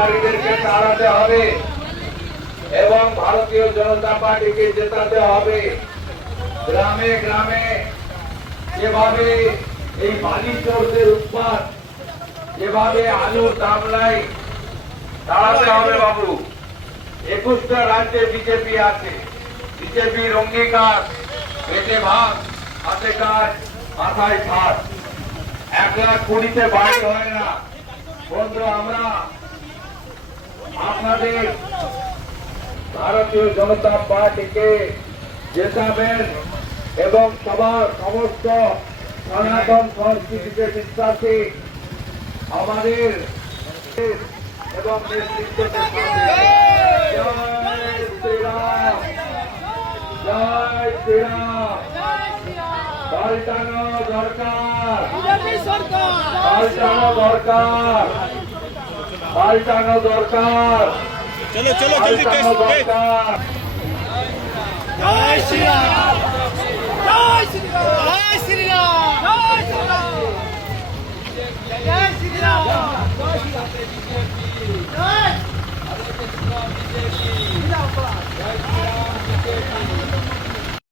দুষ্কৃতকারীদেরকে তাড়াতে হবে এবং ভারতীয় জনতা পার্টিকে জেতাতে হবে। গ্রামে গ্রামে যেভাবে এই বালি চোরদের উৎপাত, যেভাবে আলুর দাম নাই, তাড়াতে হবে বাবু। 21টা রাজ্যে বিজেপি আছে। বিজেপির অঙ্গীকার পেটে ভাত, হাতে কাজ, মাথায় ছাদ। 1,20,000-তে বাড়ি হয় না। বন্ধু, আমরা আপনাদের ভারতীয় জনতা পার্টিকে জেতাবেন এবং সবার সমস্ত সনাতন সংস্কৃতিতে বিশ্বাসী আমাদের এবং নেতৃত্বের সাথে জয় শ্রীরাম, জয় শ্রীরাম। পাল্টানো দরকার, পাল্টানো দরকার, পাল্টানো দরকার, চলো চলো জলদি পাল্টানো দরকার। জয় শ্রীরাম, জয় শ্রীরাম।